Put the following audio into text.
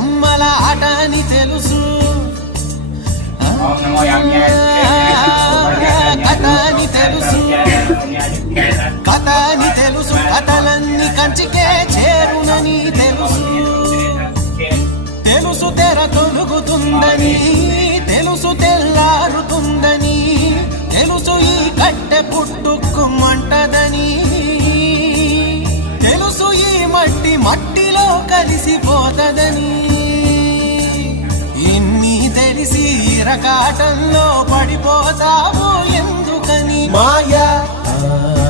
బొమ్మల ఆట అని తెలుసు, కథ అని తెలుసు, కథ అని తెలుసు, కథలన్నీ కంచికే చేరునని తెలుసు. తెలుసు తెర తొలుగుతుందని, తెలుసు తెల్లారుతుందని, తెలుసు ఈ కట్టె పుట్టుకుమంటదని, తెలుసు ఈ మట్టి మట్టిలో కలిసిపోతదని. ఇన్ని తెలిసి ఇరకాటంలో పడిపోతావు ఎందుకని? మాయా